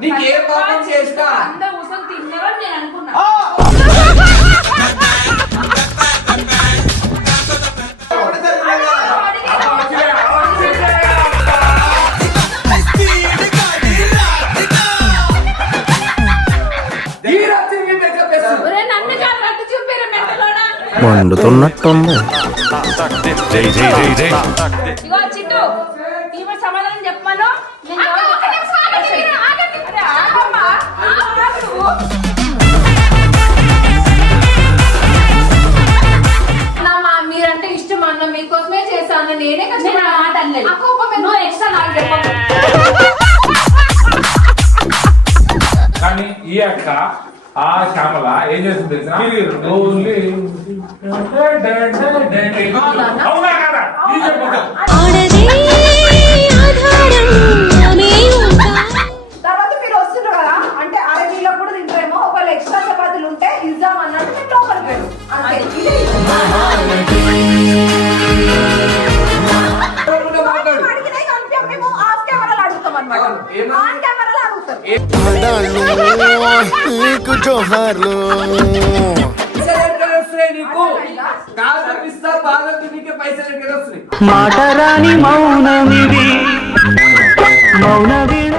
నీకే పాపం చేస్తా అందరూ ఉసం తిన్నారని నేను అనుకున్నా. మండుతున్నట్టుంది. ఇగో చిట్టు ఈమె సమాధానం చెప్పమను. మీరంటే ఇష్టం అన్న, మీకోసమే చేశాను. నేనే మాట అనలేదు. నువ్వు ఎక్స్ట్రా నాకు చెప్పాలి. కానీ ఈ అక్క ఆ శ్యామల ఏం చేస్తుంది తెలుసా? ఓన్లీ అవునా కదా? ఇది చెప్పు. తర్వాత మీరు వస్తున్నారు కదా, అంటే అరే వీళ్ళ కూడా తింటారేమో, ఒకవేళ ఎక్స్ట్రా చపాతీలు ఉంటే ఇద్దాం అన్నట్టు మీరు లోపలికి వెళ్ళి అడిగినాయి కనుక మేము ఆఫ్ కెమెరాలు అడుగుతాం అనమాట. ఆన్ కెమెరాలు అడుగుతాం. నీకు జోహార్లు. నీకు కాదు ఇస్తా బాధ నీకే పైసలు ఎక్కడ వస్తున్నాయి? మాటరాని మౌనమిది మౌన వీణ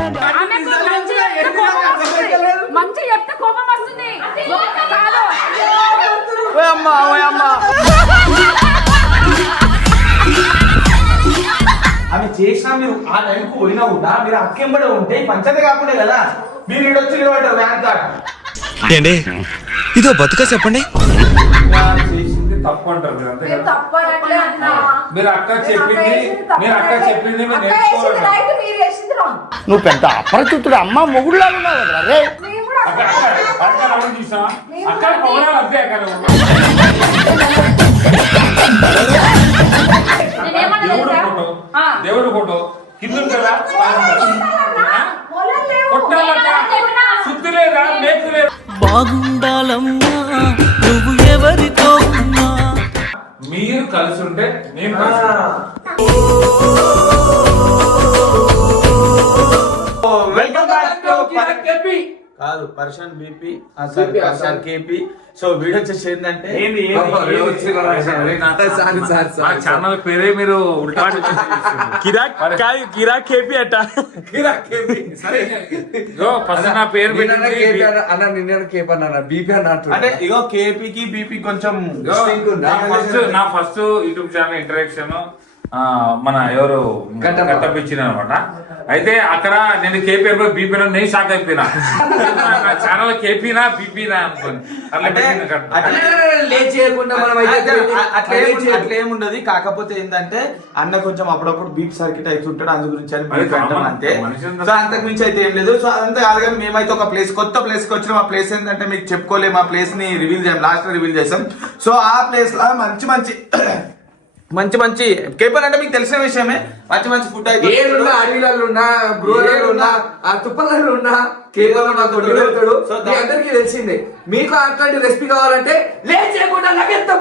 మంచి చెప్తే కోపం వస్తుంది. అవి చేసినా మీరు ఆ టైంకు పోయినా కూడా మీరు అక్కెంబడే ఉంటే పంచదే కాకుండా కదా మీరు ఇడొచ్చి నిలబడ్డారు వ్యాన్ కార్డ్. ఏంటి ఇదో బతుక చెప్పండి. చేసింది తప్పు అంటారు మీరు అంతే మీరు కదా? తప్పు అనట్లే అన్నా. మీరు అక్క చెప్పింది మీరు అక్క వేసింది రైట్, మీరు వేసింది రాంగ్. నువ్వు పెద్ద అపరిచితుడు అమ్మ మొగుడులా ఉన్నావు కదా రే. మేము కూడా అక్క చూసా అక్క పౌరాలు అంతే అక్క నువ్వు. దేవుడు ఫోటో కింద ఉంటుందా కొట్టాలక్క శుద్ధి లేదా మేకు లేదా బాగుండాలమ్మా నువ్వు ఎవరితో ఉన్నా. మీరు కలిసి ఉంటే నేను కలిసి వెల్కమ్ బ్యాక్ టు కాదు person BP person KP. So video వచ్చేసి ఏంటంటే మా ఛానల్ పేరే మీరు ఉల్టా కిరాక్ కేపీ అట. ఫస్ట్ నా పేరు పెట్టింది అన్న నిన్న కేప్ అన్న బీపీ అన్న అంటే ఇగో కేపీకి బీపీ కొంచెం నా ఫస్ట్ యూట్యూబ్ ఛానల్ ఇంటరాక్షన్ మన ఎవరు కట్టపించిన అనమాట. అయితే అక్కడ నేను కేపీ బీపీనా నేను షాక్ అయిపోయినా. నా ఛానల్ కేపీనా బీపీనా అనుకోని అట్లా ఏముండదు. కాకపోతే ఏంటంటే అన్న కొంచెం అప్పుడప్పుడు బీపీ సర్కిట్ అవుతుంటాడు, అందు గురించి అని అంతే. సో అంతకు మించి అయితే ఏం లేదు. సో అదంతా కాదు కానీ మేమైతే ఒక ప్లేస్ కొత్త ప్లేస్ కి వచ్చినాం. ఆ ప్లేస్ ఏంటంటే మీకు చెప్పుకోలేము. ఆ ప్లేస్ ని రివీల్ చేయం, లాస్ట్ రివీల్ చేసాం. సో ఆ ప్లేస్ లో మంచి మంచి మంచి మంచి కేపర్ అంటే మీకు తెలిసిన విషయమే. మంచి మంచి ఫుడ్ అయితే ఏడున్నా అడవిలలో ఉన్నా బ్రోలలో ఉన్నా ఆ తుప్పలలో ఉన్నా కేవలం నాకు పెడతాడు. సో అందరికీ తెలిసిందే. మీకు అట్లాంటి రెసిపీ కావాలంటే లేట్ చేయకుండా లగెత్తాం.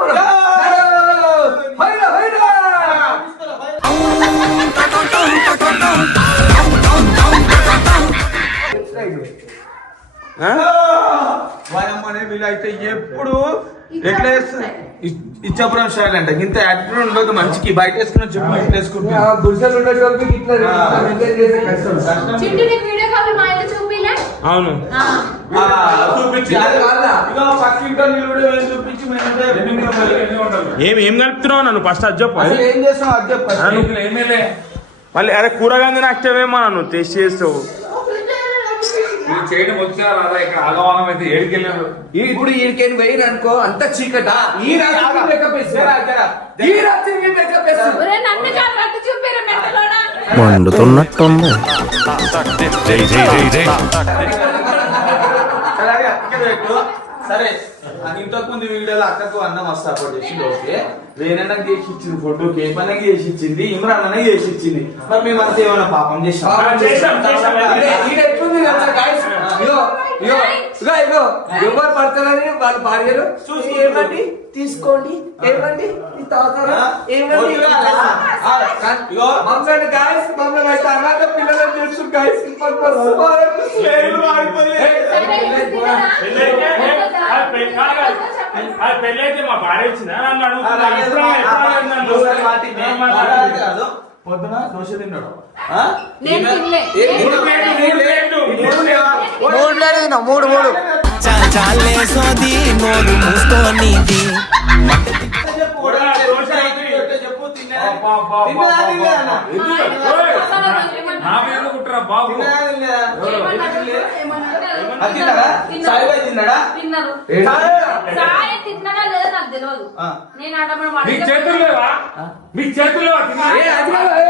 వీళ్ళైతే ఎప్పుడు ఎట్లా ఇచ్చాపురం స్టైల్ అంట. ఇంత యాక్టివ్ ఉండదు మంచికి. బయట వేసుకున్న చెప్పు ఇట్లా వేసుకుంటా గుడిసెలు ఉండేటి వాళ్ళకి ఇట్లా చిట్టు నీకు వీడియో కాల్ మా ఇంట్లో చూపిలే. అవును చూపించి చూపించి ఏం కలుపుతున్నావు నన్ను ఫస్ట్ అది చెప్పు. ఏం చేస్తావు అది చెప్పాలి. ఏమేలే మళ్ళీ అరే కూరగాయలు నచ్చవేమో నన్ను టేస్ట్ చేస్తావు. చేయడం వచ్చినా రాదా ఇక్కడ ఆగవానం అయితే ఏడికెళ్ళారు. ఇప్పుడు ఈడికేని పోయిన అనుకో అంత చీకట. ఈ రాత్రి మేకప్ వేసి ఈ రాత్రి మేకప్ వేసి నన్ను కాదు రట్టు చూపిరా మెంటలోడా. మండుతున్నట్టుంది. సరే ఇంతకు ముందు వీడియోలో అక్కకు అన్నం వస్తా చేసి ఓకే, వేనన్నకి చేసి ఇచ్చింది, ఫోటో కేపన్నకి చేసి ఇచ్చింది, ఇమ్రాన్ అన్నకి చేసి ఇచ్చింది. మరి మేము అంతా ఏమైనా పాపం చేసాం? ఎవరు పడతారని వాళ్ళ భార్యలు చూసి ఏమండి తీసుకోండి, ఏమండి తాగుతారా, ఏమండి మమ్మల్ని గాయస్ మమ్మల్ని అయితే అనాథ పిల్లలను చేస్తూ గాయస్ పెళ్ళైతే మా భార్య వచ్చిందా నన్ను అడుగుతున్నా. ఒకసారి వాటి మాట్లాడితే కాదు. పొద్దున దోశ తిన్నాడు ఆ? నేను తినలే. మూడు ప్లేట్లు. మూడు చాలే సోది నోరు మూసుకోనిది చెప్పు, దోశ చెప్పు, తిన్నదా? తిన్నదా, తిన్నదా అన్న? నా మీద కుట్రా బాబు. తిన్నదా, తిన్నదా? ఏమన్నారు? అది తిన్నాడా? సాయిబాయి తిన్నాడా? తిన్నారు. సాయిబాయి. సాయి తిన్నాడా లేదా నాకు తెలియదు. ఆ. నేను ఆడమని మీ వాడికి చేతులు లేవా? మీ చేతులు లేవా? ఏ, అది కాదు, ఏ,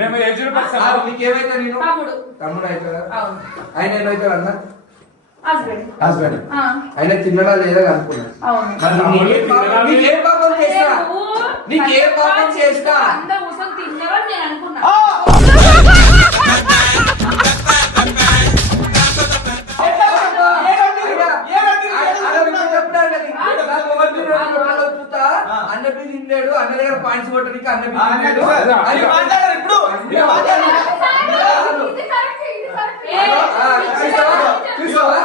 మేము ఎడ్యుకేట్ పర్సన్. నీకేమైతే నేను తమ్ముడు. తమ్ముడు అవుతాడా? అవును. ఆయన ఏమైతాడు అన్న? హస్బెండ్. హస్బెండ్. ఆ, ఆయన తిన్నడా లేదా అనుకున్నా. అవును. నీకేం పాపం చేసినా? నేను నీకేం పాపం చేసినా? అందరూ కూర్చొని తిన్నారని నేను అనుకున్నా. అన్నపి తిన్నాడు, అన్న దగ్గర పాయింట్స్ కొట్టడానికి అన్నపి తిన్నాడు. అది మాట్లాడారు ఇప్పుడు. మీరు మాట్లాడారు. ఇది కరెక్ట్, ఇది కరెక్ట్. చూసావా?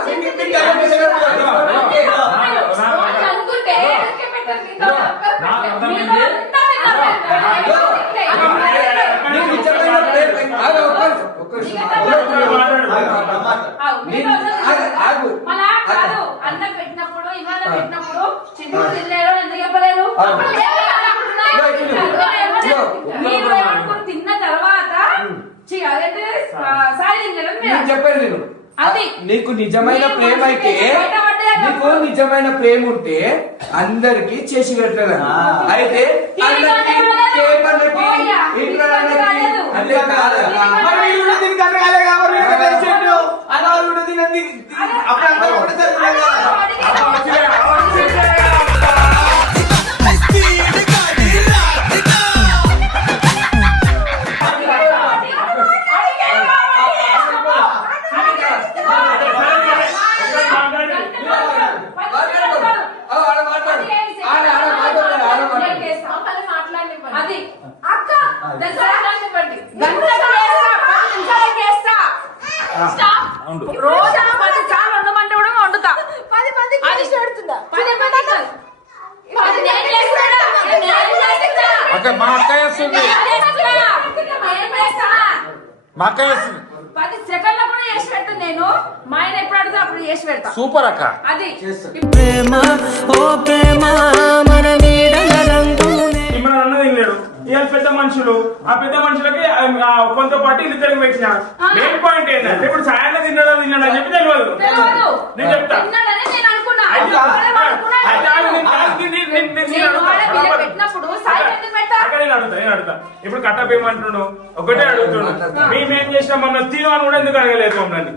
రోజు అనుకుంటే ఎక్కడికి పెట్టారు కింద ఒక్కరు పెట్టారు. మీరు అంతా తిన్నారు. నీకు నిజమైన ప్రేమ- ఆగు, ఒక్క నిమిషం. ఆగు. మళ్ళా కాదు, అన్న పెట్టినప్పుడు ఇవాళ పెట్టినప్పుడు చిన్న తినలేరు ఎందుకు చెప్పలేదు? అప్పుడు ఏమీ మీరు ఏమనుకుని తిన్న తర్వాత అదేంటి సాయి తినలేదు నేను చెప్పాను నేను. అది నీకు నిజమైన ప్రేమ అయితే, నీకు నిజమైన ప్రేమ ఉంటే అందరికి చేసి పెట్టాను. అయితే అన్నకి, కేక్ అన్నకి, ఇంట్లో అన్నకి అంటే కాదు. మరి వీడు కూడా దీనికి అన్న కాలే కాబట్టి వీడు కూడా తెలిసిండు. అన్న వాళ్ళు కూడా తినండి. అప్పుడు అందరూ ఒకటేసారి తినాలి కదా. అది అక్క రోజు 10 సార్లు వండమంటే కూడా వండుతా. 10 మందికి అది చేసి పెడుతుందా? 10 మందికి కాదు. అది నేను చేస్తానా? నేను చేస్తా. అక్క మా అక్క చేస్తుంది. నేను చేస్తా. నేను చేస్తా. మా అక్క చేస్తుంది. 10 సెకండ్ల కూడా చేసి పెడతా నేను. మా ఆయన ఎప్పుడు అడిగితే అప్పుడు చేసి పెడతా. సూపర్ అక్క. అది ప్రేమ ఓ ప్రేమ మన నీడల రంగునే ఇమ్రాన్ అన్న తిన్నాడు. ఇవాళ పెద్ద మనుషులు ఆ పెద్ద మనుషులకి కొంత పాటు ఇద్దరికి పెట్టిన మెయిన్ పాయింట్ ఏంటంటే ఇప్పుడు సాయన్న తిన్నాడా అని చెప్పి తెలియదు. తెలియదు. నేను చెప్తా. తిన్నాడని నేను అనుకున్నా. అయితే అనుకున్నా. అయితే ఆగు, నేను అడుగుతా. పెట్టినప్పుడు సాయి ఎందుకు పెట్టా? అక్కడ నేను అడుగుతా. ఇప్పుడు కట్టప్ ఏమంటున్నాడు? ఒకటే అడుగుతున్నాడు. మేమేం చేసినా మొన్న తిను అని కూడా ఎందుకు అడగలేదు మమ్మల్ని?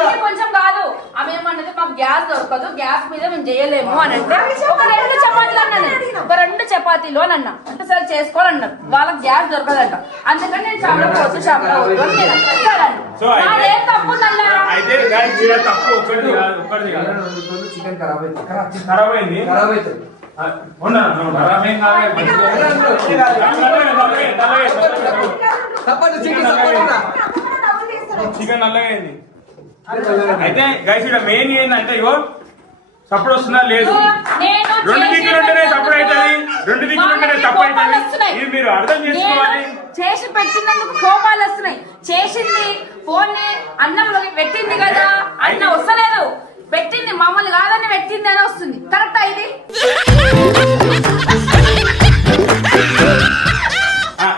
అది కొంచెం కాదు. ఆమె ఏమన్నది మాకు గ్యాస్ దొరకదు, గ్యాస్ మీద మేము చేయలేము అని అంటే ఒక 2 చపాతీలు అన్నా నేను. ఒక 2 చపాతీలు అని అన్నా. అంటే సరే చేసుకోవాలన్నారు. వాళ్ళకి గ్యాస్ దొరకదంట. అందుకని నేను చాపల పోతు చాపల వద్దు అని నేను అన్నా. సరే అన్నా. సో అయితే నాదేం తప్పుందల్లా? అయితే guys, ఈడ తప్పు ఒక్కటి కాదు. చికెన్ ఖరాబ్ అవుతుంది. ఖరాబ్ అయింది. ఖరాబ్ అవుతుంది. ఖరాబేం కాలేదు. తప్పదు, చికెన్ సపోర్ట్. చికెన్ నల్లగైంది. అయితే గైస్ ఇక్కడ మెయిన్ ఏంటంటే ఇగో సపోర్ట్ వస్తుందా లేదు. నేను 2 దిక్కులు ఉంటేనే సపోర్ట్ అవుతుంది. 2 దిక్కులు ఉంటేనే తప్పు కోపాలు అవుతుంది. వస్తున్నాయి. ఇది మీరు అర్థం చేసుకోవాలి. నేను చేసి పెట్టినందుకు కోపాలు వస్తున్నాయి. చేసింది ఫోన్ అన్నం పెట్టింది కదా అన్న వస్తలేదు. పెట్టింది మామూలు కాదని పెట్టింది అని వస్తుంది. కరెక్ట్ అయింది.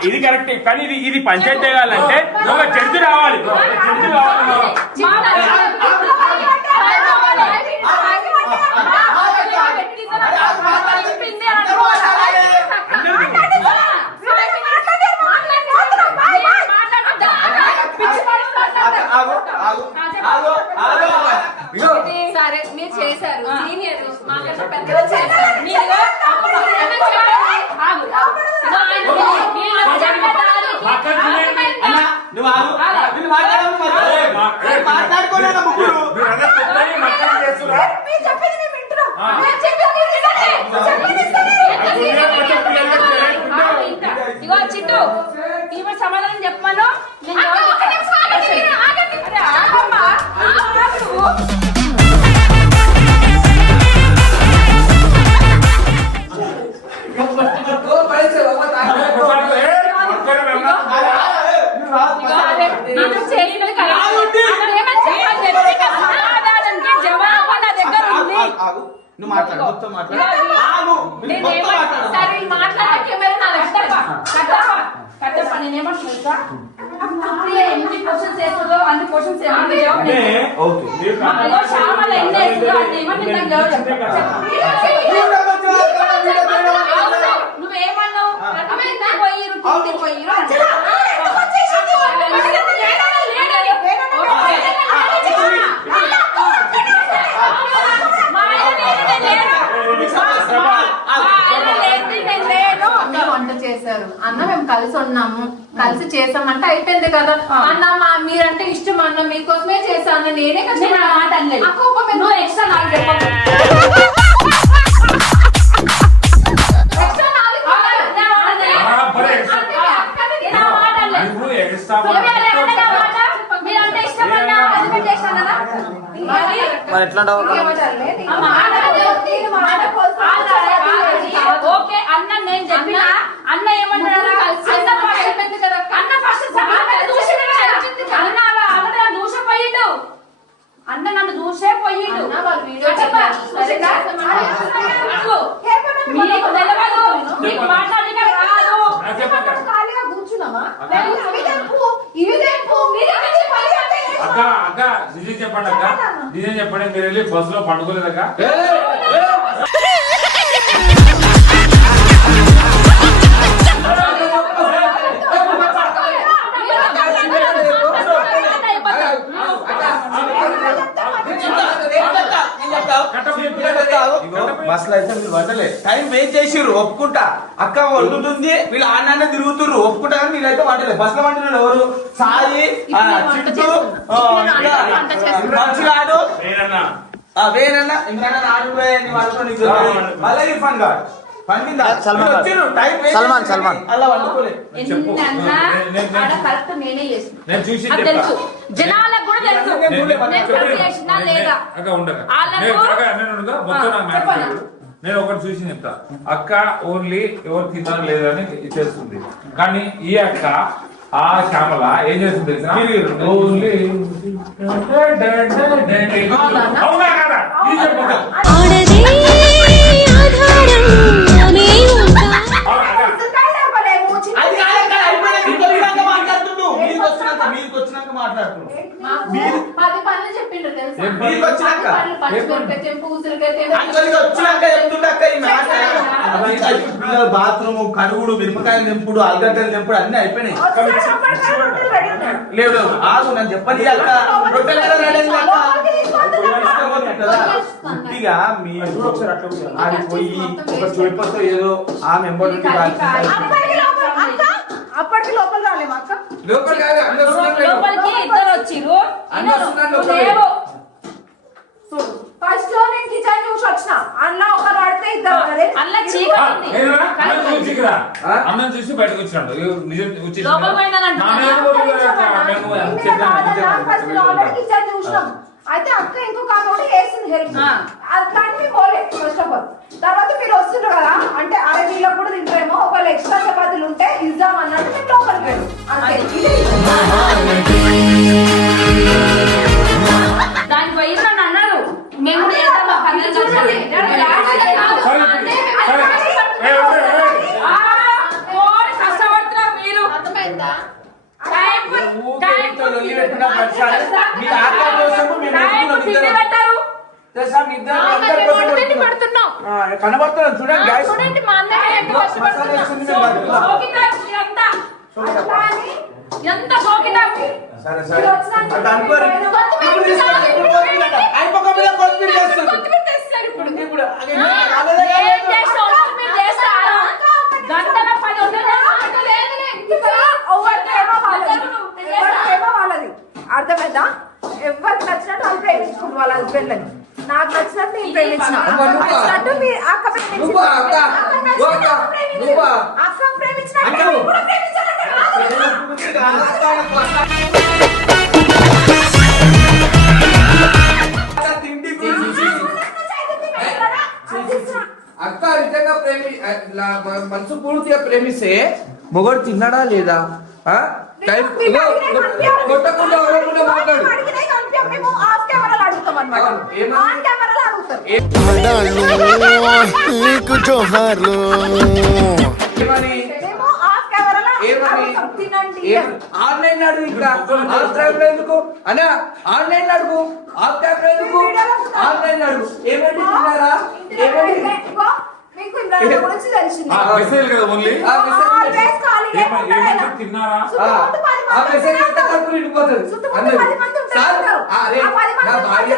ఇది కరెక్ట్. కానీ ఇది పంచాయతీ చేయాలంటే ఒక జడ్జి రావాలి. జడ్జి రావాలి. సరే మీరు చేశారు, సీనియర్ మాకన్నా పెద్దగా చేశారు. నువ్వు మాట్లాడుకోలేదు ముగ్గురు. మీరు చెప్పింది ఓ పైసే బాబా ఇగో అదే, నేను చేసింది కదా. అతను ఏమని చెప్పాలి చెప్పి కదా. సమాధానానికి జవాబు నా దగ్గర ఉంది. నువ్వు మాట్లాడు మొత్తం మాట్లాడు నేను సరే మాట్లాడే మరి నా కట్టప్ప నేనేమంటున్నా తెలుసా? ప్రియ ఎన్ని క్వశ్చన్స్ వేస్తుందో అన్ని క్వశ్చన్స్ ఏమన్నా జవాబు శ్యామల ఎన్ని వేస్తుందో అన్ని ఏమన్నా నాకు జవాబు నువ్వేమన్నావు పోయిరు కిందికి పోయిరు వంట చేశారు అన్న మేము కలిసి ఉన్నాము కలిసి చేసామంటే అయిపోయింది కదా అన్న మీరంటే ఇష్టం అన్న మీకోసమే చేశాను నేనే మాట అనలేదు. నువ్వు ఎక్స్ట్రా నాకు చెప్పకు. మీరంటే ఇష్టమన్నా హస్బెండ్ చేశానన్నా మరి ఎట్లా ఓకే అన్న నేను చెప్పిన అన్న ఏమన్నాడు దూషపోయిండు అన్న నన్ను దూసే పోయిండు మీకు తెలియదు నీకు మాట్లాడిన రాదు ఖాళీగా కూర్చున్నామా అక్క నిజం చెప్పండి అక్క నిజం చెప్పండి మీరు వెళ్ళి బస్సులో పండుకోలేదక్క బస్ లో అయితే మీరు వండలే టైం వేస్ట్ చేసిర్రు ఒప్పుకుంటా అక్క వండుతుంది వీళ్ళు ఆన్న తిరుగుతుర్రు ఒప్పుకుంటా కానీ వీళ్ళైతే వండలే బస్ లో వండుతున్నారు ఎవరు సాయి చింటూ మంచిగాడు వేనన్నా ఇంకా ఆడు మళ్ళీ ఇర్ఫాన్ గారు సల్మాన్ అలా వండుకోలే కరెక్ట్ నేనే చేసిన నేను చూసి అది తెలుసు జనాలకు కూడా తెలుసు నేను కరెక్ట్ చేసినా లేదా అక్క ఉండక చెప్పండి. నేను ఒకటి చూసి చెప్తా అక్క ఓన్లీ ఎవరు తిన్నారో లేదని చేస్తుంది కానీ ఈ అక్క ఆ శ్యామల ఏం చేస్తుంది తెలుసా ఓన్లీ అవునా కదా ఇది చెప్పక ఆడదే ఆధారం అనే ఉంటా అది కాదక్క, అయిపోయినాక ఇంకొచ్చినాక మాట్లాడుతుండు. మీకు వచ్చినాక మాట్లాడుతుండు. 10 పనులు చెప్పిండ్రు తెలుసా మీకు వచ్చినాక తెంపు ఉసిరికాయ అంగడికి వచ్చినాక చెప్తుండక్క ఈ మాట. పిల్లలు బాత్రూమ్ కడుగుడు మిరపకాయలు తెంపుడు అల్గడ్డలు తెంపుడు అన్ని అయిపోయినాయి. లేదు ఆగు నన్ను చెప్పని అక్క గుట్టిగా మీరు ఆడిపోయి ఒక చూడిపోతే ఏదో ఆమె ఎంబడి అప్పటికి లోపల రాలేమా అక్క లోపల కాదు అందరూ లోపలికి ఇద్దరు వచ్చిర్రు లేవు ఫస్ట్ లో నేను కిచెన్ చూసి వచ్చిన అన్న ఒక పడితే ఇద్దరు అదే అల్ల చీకటి అన్నం చూసి బయటకు వచ్చినాడు నిజం వచ్చేసి లోపలికి పోయిందనంట. కిచెన్ చూసినాం అయితే అక్క ఇంకొక ఆమె కూడా వేసింది హెల్ప్ అట్లాంటివి పోలేదు ఫస్ట్ ఆఫ్ ఆల్ తర్వాత మీరు వస్తున్నారు కదా అంటే అరే వీళ్ళకి కూడా తింటారేమో ఒకవేళ ఎక్స్ట్రా చపాతీలు ఉంటే ఇద్దాం అన్నట్టు మేము లోపలికి వెళ్ళాం అంతే దానికి పోయి నన్ను అన్నారు మేము కూడా చేద్దాం, మా పనులు చూడండి. కష్టపడుతున్నారు మీరు కనబడుతున్నాను చూడండి guys. చూడండి మా అన్నయ్య ఎంత కష్టపడుతున్నా ఎంత సోకినా సరే సరే అట్లా అనుకోరు. ఇప్పుడు తీసుకొచ్చి ఇప్పుడు కొత్తిమీర అయిపోక మీద కొత్తిమీర చేస్తుంది. ఇప్పుడు ఏం చేస్తావు? మీరు చేస్తారా? గంటల 10 వాళ్ళది అర్థమైందా ఎవరికి నచ్చినట్టు వాళ్ళు ప్రేమించుకుంటారు వాళ్ళ హస్బెండ్ అని నాకు నచ్చినట్టు నేను ప్రేమించిన నచ్చినట్టు అక్క ప్రేమించిన మనసు పూర్తిగా ప్రేమిస్తే మొగడు తిన్నాడా లేదా ఆ? టైం కొట్టకుండా ఎవరకుండా మాట్లాడు నీకు జోహార్లు ఏమని ఆన్లైన్ అడుగు ఇంకా ఆఫ్ క్యామెరా ఎందుకు అన్నా ఆన్లైన్ అడుగు ఆఫ్ కెమెరా ఎందుకు ఆన్లైన్ అడుగు ఏమండి తిన్నారా ఏమండి మీకు ఇంద్రాణి గురించి తెలిసింది మెసేజ్ కదా ఓన్లీ ఆ మెసేజ్ ఏమంటే తిన్నారా ఆ మెసేజ్ ఎంత కడుపు నిండిపోతుంది అందరూ సార్ అరే నా భార్య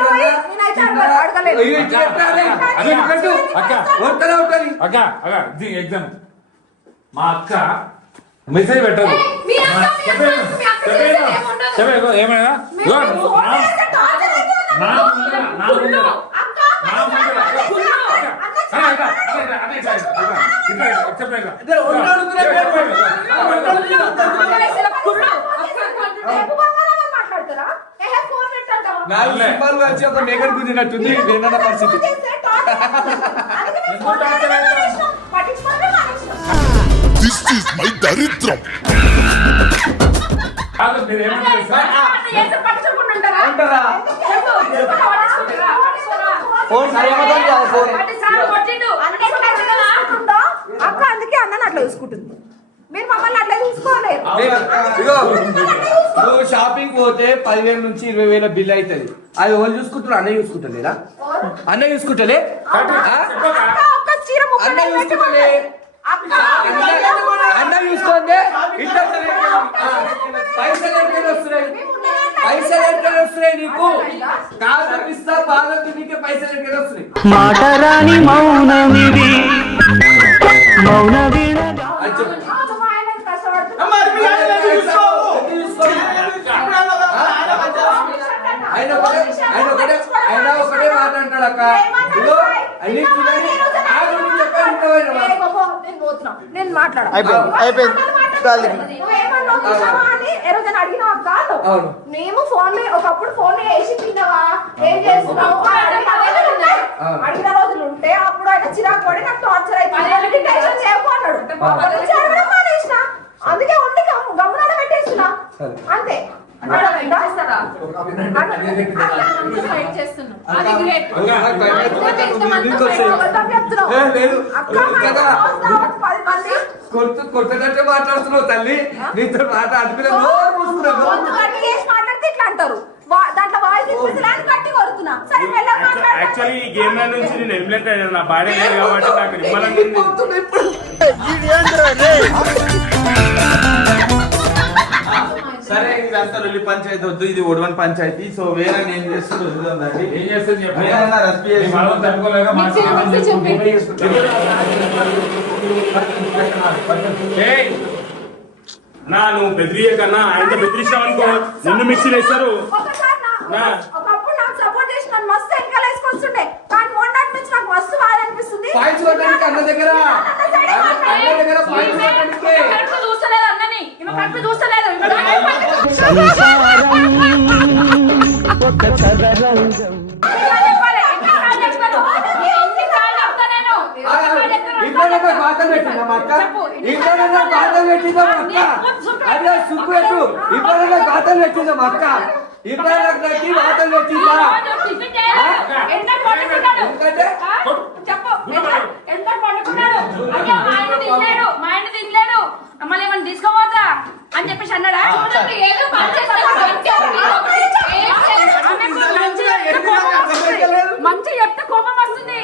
అక్క ఎగ్జామ్ మా అక్క మెసేజ్ పెట్టదు ఏమైనా ఒక మేకర్ కుదిరినట్టుంది వేరే పరిస్థితి This is my దరిద్రం. అక్క అందుకే అన్నని అట్లా చూసుకుంటుంది మీరు మమ్మల్ని అట్లా చూసుకోలేదు ఇగో నువ్వు షాపింగ్ పోతే 10,000 నుంచి 20,000 బిల్ అవుతుంది అది వాళ్ళు చూసుకుంటారు అన్నయ్య చూసుకుంటలేదా అన్నయ్య చూసుకుంటలే అన్నయ్య చూసుకుంటలే అన్న చూసుకోండి పైసలు ఎక్కడ వస్తున్నాయి నీకు కాదు ఇస్తా బాధకు నీకే పైసలు ఎక్కడ వస్తున్నాయి మాటరాని మౌనమిది మౌన వీణ ఆయన ఒకటే మాట అంటాడు అక్క ఇదో అన్ని నేను మాట్లాడాను మేము ఫోన్ ఒకప్పుడు ఫోన్ వేసి తిన్నావా ఏం చేస్తున్నావు అడిగిన రోజులు ఉంటే అప్పుడు ఆయన చిరాకు పడి నాకు టార్చర్ అయిపోయింది చేయకున్నాడు అందుకే ఉండి గమ్మున పెట్టేస్తున్నా అంతే కొట్టేటట్టే మాట్లాడుతున్నావు తల్లి నీతో మాట అనిపిస్తున్నావు మాట్లాడితే ఇట్లా అంటారు దాంట్లో వాయిస్ కట్టి కొడుతున్నా సరే యాక్చువల్లీ ఈ గేమ్ నుంచి నేను ఎలిమినేట్ అయ్యాను నా భార్య లేదు కాబట్టి నాకు నిమ్మలంగా సరే ఇదంతా లొల్లి పంచాయతీ వద్దు ఇది ఒడవని పంచాయతీ సో వేరే ఏం చేస్తుంది వద్దండి ఏం చేస్తుంది నా నువ్వు బెదిరియే కన్నా ఆయనతో బెదిరిస్తావు అనుకో నిన్ను మిక్సీలు వేస్తారు ఒకప్పుడు నాకు సపోర్ట్ చేసి నన్ను మస్తు వెనకాల వేసుకొస్తుండే కానీ మొన్నటి నుంచి నాకు మస్తు బాధ అనిపిస్తుంది పాయింట్స్ కొట్టడానికి అన్న దగ్గర పాయింట్స్ కొట్టడానికి చూస్తలేదు అన్నని చూస్తలేదు ఒక చదరంగం పాటలు పెట్టిందమ్మా అక్క ఇప్పుడైనా పాటలు పెట్టిందమ్మా అక్క అదే సుక్కు పెట్టు ఇప్పుడైనా పాటలు పెట్టిందమ్మా అక్క ఇప్పుడైనా నచ్చి పాటలు పెట్టిందా ఎందుకంటే మళ్ళీ ఏమన్నా తీసుకోవద్దా అని చెప్పేసి అన్నాడా మంచి ఎట్ట కోపం వస్తుంది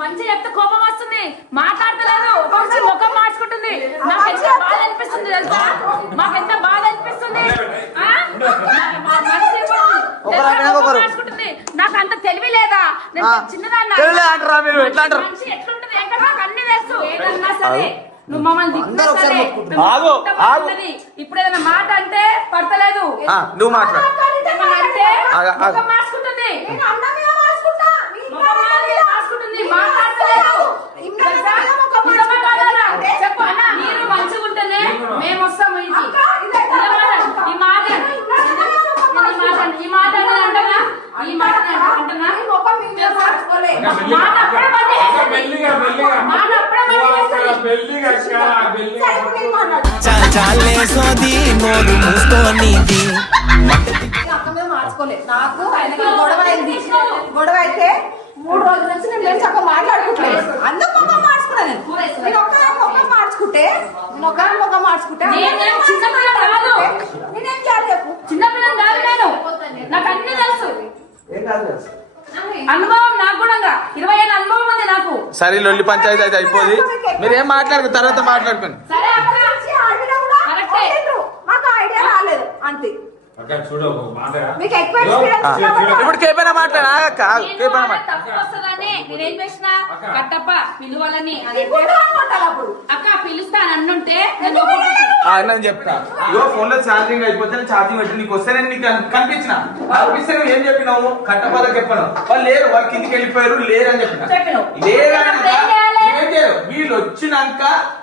మంచి చెప్తే కోపం వస్తుంది మాట్లాడతలేదు ఒక్కొక్కసారి ముఖం మార్చుకుంటుంది నాకు ఎంత బాధ అనిపిస్తుంది తెలుసా మాకు ఎంత బాధ అనిపిస్తుంది మార్చుకుంటుంది నాకు అంత తెలివి లేదా నేను చిన్నదాన్ని మనిషి ఎట్లుంటది నాకు అన్ని తెలుసు ఏదన్నా సరే నువ్వు మమ్మల్ని ఇప్పుడు ఏదైనా మాట అంటే పడతలేదు నువ్వు మాట్లాడు అంటే ముఖం మార్చుకుంటుంది చెప్పు అన్న మీరు మంచిగా ఉంటేనే మేము వస్తాము ఇది బిల్డింగ్ అక్క ఆ బిల్డింగ్ సరే, ఇప్పుడు నేను మాట్లాడతాను. చాలే సోది నోరు మూసుకోనిది నేను అక్క మీద మార్చుకోలేదు. నాకు ఆయనకి గొడవ అయింది. గొడవ అయితే 3 రోజుల నుంచి నేను లేచి అక్క మాట్లాడుకుంటలేదు. అందరూ ముఖం మార్చుకున్నాను నేను ఒక్క ముఖం మార్చుకుంటే నేనేం చిన్నపిల్ల కాదు. నేనేం చేయాలి చెప్పు. చిన్నపిల్లని కాదు నేను. నాకు అన్ని తెలుసు. ఏం కాదు కదా. అనుభవం నాకు కూడా 20 ఏళ్ళ అనుభవం ఉంది నాకు. సరే లొల్లి పంచాయతీ అయితే అయిపోయింది. మీరు ఏం మాట్లాడుకు తర్వాత మాట్లాడుకోండి. సరే అక్క. వచ్చి ఆడినా కూడా కరెక్టే. కొట్టిండ్రు. మాకు ఐడియా రాలేదు అంతే. అక్క చూడు ఒక మాట మీకు ఎక్కువ ఎక్స్పీరియన్స్ కాబట్టి ఇప్పుడు కేపైనా మాట్లాడా నేను కేపైనా అలా తప్పు వస్తుందని నేనేం చేసిన కట్టప్ప పిలువాలని అని నీకు కూడా అనుకుంటారు అప్పుడు. అక్క పిలుస్తాను అన్నుంటే నేను ఎందుకు పిలవలేదు? నేను చెప్తా ఇగో ఫోన్ లో ఛార్జింగ్ అయిపోతే ఛార్జింగ్ పెట్టి నీకు వస్తే నేను నీకు కనిపించిన కనిపిస్తే నువ్వు ఏం చెప్పినావు కట్టపాలకు చెప్పను వాళ్ళు లేరు వాళ్ళు కిందికి వెళ్ళిపోయారు లేరు అని చెప్పిన చెప్పినావు. లేరు అని అప్పుడు ఏం చేయాలి? ఏం చేయరు వీళ్ళు వచ్చినాక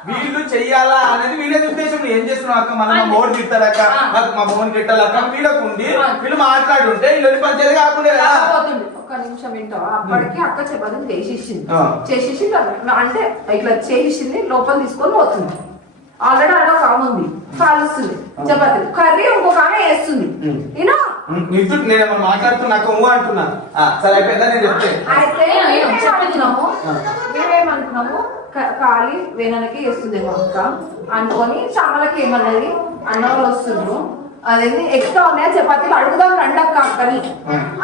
వీళ్ళు చెయ్యాలా అనేది వీళ్ళే ఉద్దేశం నువ్వు ఏం చేస్తున్నావు అక్క మన మోడ్ తిట్టారక్క మాకు మా మోహన్ గిట్టాలక్క వీళ్ళకు ఉండి వీళ్ళు మాట్లాడుంటే వీళ్ళు పంచేది కాకుండా కదా. పోతుంది. ఒక్క నిమిషం వింటావా? అప్పటికి అక్క చపాతీ చేసేసింది అంటే ఇట్లా చేసింది లోపల తీసుకొని పోతుంది. ఆల్రెడీ ఆడ ఒక ఆమె ఉంది కాలుస్తుంది చపాతీ కర్రీ ఇంకొక ఆమె వేస్తుంది. నేను మాట్లాడుతున్నా నాకు అంటున్నా సరే అయిపోయిందా నేను చెప్తే అయితే మేమేమనుకున్నాము ఖాళీ వేనకి వేస్తుందేమో అక్క అనుకొని చామలకి ఏమన్నది అన్న వాళ్ళు వస్తుండ్రు అదేంటి ఎక్స్ట్రా ఉన్నాయా చపాతీలు అడుగుదాం రండి అక్క అక్కని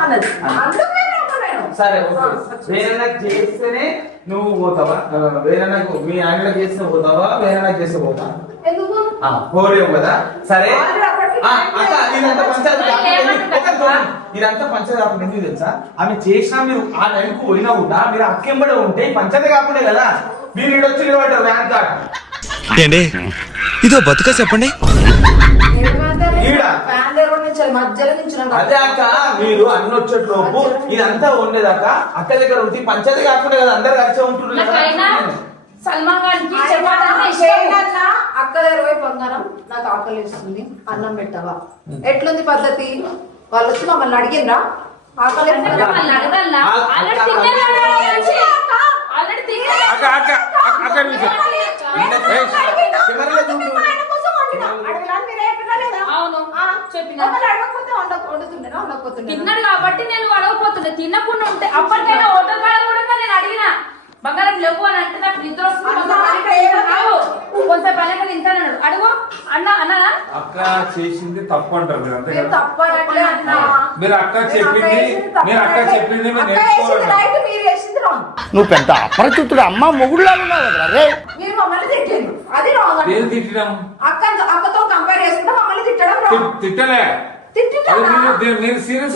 అన్నది. అందుకే సరే వేరే చేస్తేనే నువ్వు పోతావా వేరే మీ ఆయన చేస్తే పోతావా వేరే చేస్తే పోతా ఎందుకు పోలేవు కదా సరే అక్క ఇదంతా పంచాయతీ ఇదంతా పంచాయతీ కాకుండా ఎందుకు తెలుసా ఆమె చేసినా మీరు ఆ టైంకు పోయినా కూడా మీరు అక్కెంబడే ఉంటే పంచాయతీ కాకుండా కదా మీరు ఈడొచ్చి నిలబడ్డారు ర్యాంక్ కార్డ్ ఏంటి ఇదో బతుక చెప్పండి అదే అక్క మీరు అన్ని వచ్చేట్లోపు ఇదంతా ఉండేదాక అక్క దగ్గర ఉంటే పంచాయతీ కాకుండా కదా అందరు కలిసే ఉంటున్నారు కదా. సల్మాన్ గారికి చెప్పాలంటే ఇష్టం. అక్క దగ్గర పోయి బంగారం నాకు ఆకలి వేస్తుంది అన్నం పెట్టవా ఎట్లుంది పద్ధతి వాళ్ళు వచ్చి మమ్మల్ని అడిగిండ్రా ఆకలి మమ్మల్ని అడగాలా? ఆల్రెడీ తిన్నాను కదా. ఆల్రెడీ తిన్నాను. అక్క అక్క అక్క అవును చెప్పిన తిన్నాడు కాబట్టి నేను అడగపోతుండే తినకుండా ఉంటే అప్పటికైనా హోటల్ కాడ కూడా నేను అడిగిన బంగారం లేవు అని అంటే నాకు నిద్ర వస్తుంది కొంత పని తింటానన్నాడు అడుగు అన్న అన్నా అక్క చేసింది తప్పు అంటారు మీరు అంతే కదా తప్పనట్లే అన్నా మీరు అక్క చెప్పింది మీరు నేర్చుకోవాలి మీరు చేసింది రాంగ్ నువ్వు పెద్ద అపరిచితుడు అమ్మ మొగుడులా ఉన్నావు కదా రే మీరు మమ్మల్ని తిట్టిండ్రు అది రాంగ్ ఏం తిట్టడం అక్కతో కంపేర్ చేసుకుంటే మమ్మల్ని తిట్టడం రాంగ్ తిట్టలే మీరు సీరియస్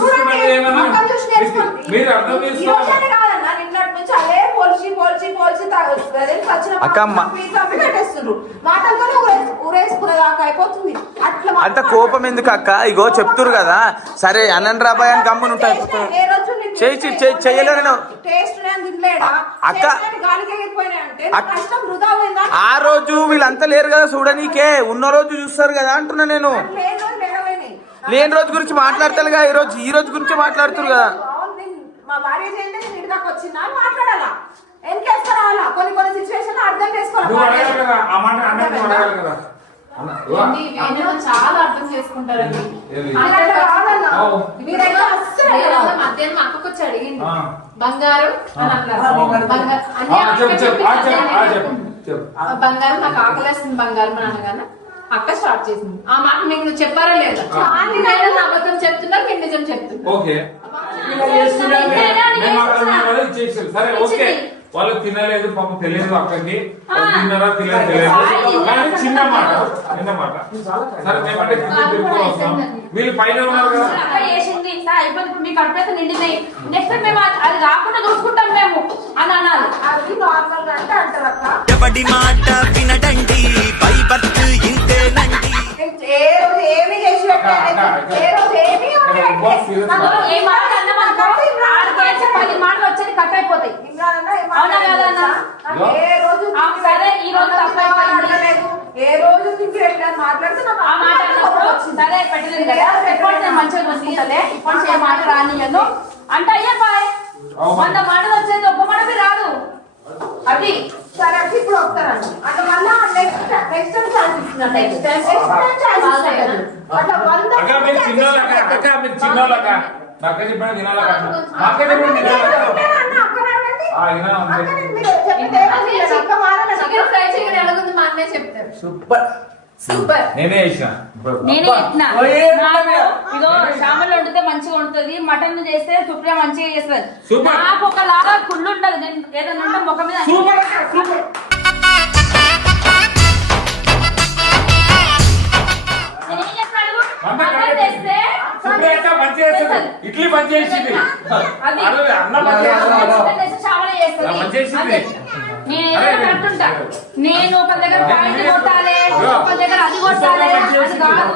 మీరు అర్థం చేసుకోవాలి అంత కోపం ఎందుకు అక్క ఇగో చెప్తురు కదా సరే అనంత రాబాయ్ అని గమ్మున ఉంటాయి చెయ్యలేను అక్క ఆ రోజు వీళ్ళంతా లేరు కదా చూడనీకే ఉన్న రోజు చూస్తారు కదా అంటున్నా నేను లేని రోజు గురించి మాట్లాడతారుగా ఈ రోజు గురించి మాట్లాడుతురు కదా మా భార్య చేయండి నేను ఇంటి దాకా వచ్చిందా అని మాట్లాడాలా ఎన్కేసుకోవాలా కొన్ని సిచ్యువేషన్ అర్థం చేసుకోవాలి చాలా అర్థం చేసుకుంటారండి మధ్యాహ్నం అక్కకు వచ్చి అడిగింది బంగారం అని బంగారం నాకు ఆకలేస్తుంది బంగారం అని అనగానే అక్క స్టార్ట్ చేసింది ఆ మాట మీకు నువ్వు చెప్పారా లేదా అబద్ధం చెప్తున్నా మీరు నిజం చెప్తున్నా సరే ఓకే వాళ్ళు తినలేదు పాపం తెలియదు అక్కడికి తిన్నారా తెలియదు కానీ చిన్న మాట సరే మేమంటే వస్తాం వీళ్ళు పైన ఉన్నారు కదా చేసింది అయిపోయింది మీకు అడ్రస్ నిండినాయి నెక్స్ట్ మేము అది రాకుండా చూసుకుంటాం మేము అని అనాలి అది నార్మల్ గా అంటే అంటారు అక్క ఎవడి మాట వినడండి పై బర్త్ ఇంతేనండి ఏ రోజు ఏమి చేసి పెట్టాలి ఏ రోజు ఏమి ఏ మాట అన్నామనుకో 10 మాటలు వచ్చేది కట్ అయిపోతాయి అవునా కాదన్నా ఏ రోజు సరే ఈ రోజు ఏ రోజు తిండి ఎట్లా మాట్లాడితే ఆ మాట సరే పెట్టలేదు కదా ఎప్పుడు నేను మంచిగా చూసుకుంటాలే ఇప్పుడు ఏ మాట రానియను అంటే అయ్యే బాయ్ 100 మాటలు వచ్చేది ఒక్క మాట రాదు అది సరే అక్క, ఇప్పుడు వస్తారండి అంటే మళ్ళా నెక్స్ట్ ఛాన్స్ ఇస్తున్నా నెక్స్ట్ టైం అట్లా 100 అక్క మీరు చిన్నోళ్ళక అక్క మీరు చిన్నోళ్ళక నాకే చెప్పిన వినాలక నాకే చెప్పిన వినాలక చికెన్ ఫ్రై చికెన్ ఎలాగుంది మా అన్నయ్య చెప్తారు. Super super. నేనే చేసిన నేనే ఎత్తినా. ఓయే నాకు ఇదో శ్యామలు వండితే మంచిగా ఉంటుంది, మటన్ చేస్తే సుప్రియ మంచిగా చేస్తుంది. సూపర్. నాకు ఒకలాగా కుళ్ళు ఉంటది, నేను ఏదైనా ఉంటే ముఖం మీద సూపర్ అక్క సూపర్ నేను ఏం చేస్తాను? మటన్ చేస్తే సుప్రియ అక్క మంచి చేస్తుంది ఇడ్లీ మంచి చేసింది అది అరే అన్న మంచి చేస్తుంది చికెన్ చేస్తే శ్యామలే చేస్తుంది. మంచి చేసింది. అదే. నేను ఏదైనా కట్టుంటా, నేను ఒక దగ్గర పాయింట్ కొట్టాలి, ఒక దగ్గర అది కొట్టాలి, అది కాదు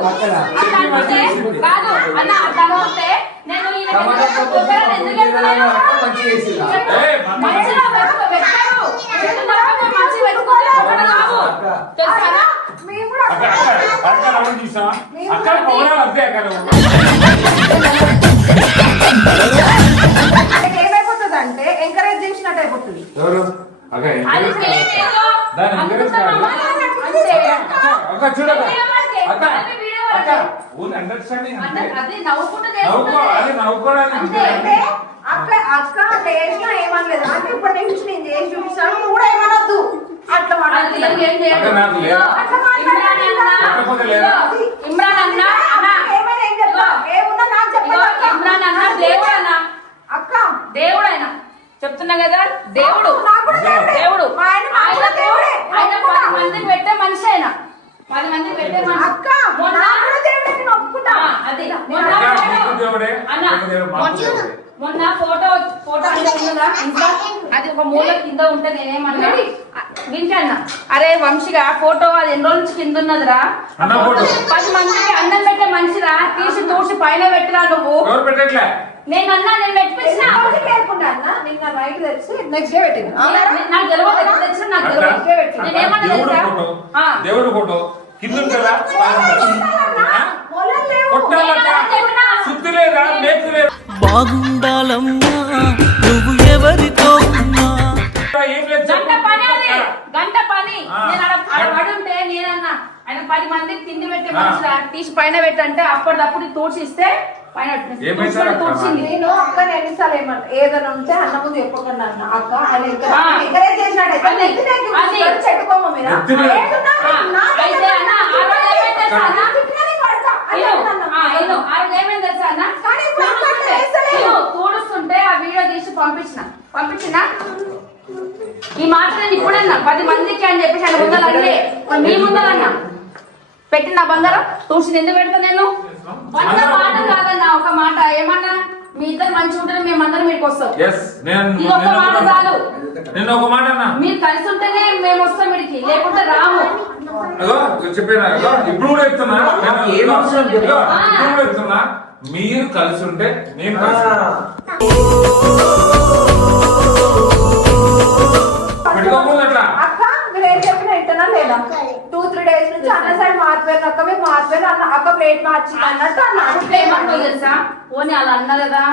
అట్లా అనుకుంటే కాదు అన్న అట్లా అనుకుంటే నేను ఈయన కొబ్బరి ఎందుకు వెళ్తున్నాను? మంచి చేసిందా? మంచిగా పెట్టారు, మంచిగా పెట్టుకోవాలి కాదు తెలుసా? మేము కూడా అక్క అక్క అక్క రౌండ్ చూసా అక్క పౌరాలు అంతే అక్క ఏమైపోతుంది అంటే ఎంకరేజ్ చేసినట్టు అయిపోతుంది. ఎవరు అక్క అది ప్రేమేదో దాన్ని encourage అనుకుంటున్నామా? కాదు. అంతే. అక్క చూడక అక్క అది వీడియో అక్క ఓన్ అండర్స్టాండింగ్ అంటే అంటే అది నవ్వుకుంటూ నవ్వుకో అది చేస్తుంది. నవ్వుకోవడానికి అంతే. అంటే అక్క అక్క అట్లా చేసినా ఏమనలేదు అంటే ఇప్పటి నుంచి నేను చేసి చూపిస్తాను నువ్వు కూడా ఏమనొద్దు అట్లా అది మాట్లాడుతుంది. రియల్గా ఏం చేయదు. అక్క నాకు లేదా? అట్లా మాట్లాడాలి అన్నా. చెప్పకపోతే లేదా? ఇమ్రాన్ అన్న అన్నా. ఏమైనా ఏం చెప్తా ఏమున్నా నాకు ఇదిగో చెప్పాలి ఇమ్రాన్ అన్న దేవుడు అన్న, అక్క దేవుడు ఆయన చెప్తున్నా కదా, దేవుడు నాకు కూడా దేవుడే. దేవుడు మా ఆయన నాకు కూడా దేవుడే. ఆయన 10 మందికి పెట్టే మనిషి ఆయన 10 మందికి పెట్టే మనిషి. అక్క మొన్న నాకు కూడా దేవుడే, నేను ఒప్పుకుంటా. అది మొన్న అక్క నీకు దేవుడే అన్న నాకు దేవుడు మాకు దేవుడే మొన్న ఫోటో అంటే ఉందా ఇంకా అది ఒక మూల కింద ఉంటే నేనేమన్నా వింటన్నా, అరే వంశీగా ఫోటో అది ఎన్ని రోజుల నుంచి కింద ఉన్నదిరా, అన్న ఫోటో 10 మందికి అన్నం పెట్టే మనిషిరా, తీసి తూసి పైన పెట్టిరా నువ్వు. ఎవరు పెట్టట్లే నేను అన్నా నేను పెట్టించిన రోజుకి లేకుండా అన్న నిన్న నైట్ తెచ్చి నెక్స్ట్ డే పెట్టింది నాకు తెలియదు ఎప్పుడు తెచ్చినా నాకు అక్క, తెలియదు. నేను ఏమన్నా దేవుడు తెలుసా? ఫోటో ఆ. దేవుడు ఫోటో కింద ఉంటుందా పైన ఉంటుందా? ఆ? మొలం లేవు కొట్టాలక్క శుద్ధి లేదా మేకు లేదా బాగుండాలమ్మా నువ్వు ఎవరితో ఉన్నా ఏం లేదు గంట చెప్పు. పని అది గంట పని. ఆ. నేను ఆడ పడుంటే నేనన్నా ఆయన 10 మందికి తిండి పెట్టే మనుషులు తీసి పైన పెట్టంటే అప్పటిదప్పుడు తూడ్చిస్తే పైన పెట్టేసి. ఏమైంది సార్ అక్క? తూడ్చింది. నేను అక్క ఎన్నిసార్లు ఏమన్నా ఏదైనా ఉంటే అన్న ముందు చెప్పకుండా అన్న అక్క ఆయన ఆ. ఎంకరేజ్ చేసినట్టు అది. అది. చెట్టుకోమ మీద ఎత్తి మీద. అయితే అన్న ఆ రోజు ఏమైంది తెలుసా అన్న? ఇను, ఆ రోజు ఏమైంది తెలుసా అన్న? కానీ ఇప్పుడు అక్క అట్లా చేస్తలేదు. ఇను, తూడుస్తుంటే ఆ వీడియో తీసి పంపించిన ఈ మాట నేను ఇప్పుడన్నా 10 మందికి అని చెప్పేసి ఆయన ముందరన్నే మీ ముందరన్నా పెట్టిన బంగారం తూసి ఎందుకు పెడతా నేను 100 మాట కాదన్నా, ఒక మాట ఏమన్నా మీ ఇద్దరు మంచిగా ఉంటేనే మేమందరం మీకు వస్తాం. ఎస్ నేను ఇది ఒక మాట చాలు, నేను ఒక మాట అన్నా మీరు కలిసి ఉంటేనే మేము వస్తాం వీడికి, లేకుంటే రాము. అగో చెప్పాను అగో ఇప్పుడు కూడా చెప్తున్నా నాకు ఏం అవసరం లేదు. అగో, ఇప్పుడు కూడా చెప్తున్నా మీరు కలిసి ఉంటే నేను కలిసి ఉంటా. పెట్టుకోకూడదు అట్లా అక్క మీరు ఏం చెప్పినా ఇంటనా లేదా 2-3 డేస్ నుంచి అన్న సైడ్ మారిపోయారు అక్క మీరు మారిపోయారు అన్న అక్క ప్లేట్ మార్చి అన్నట్టు అన్న ఏమంటావు తెలుసా, పోనీ అలా అన్నా కదా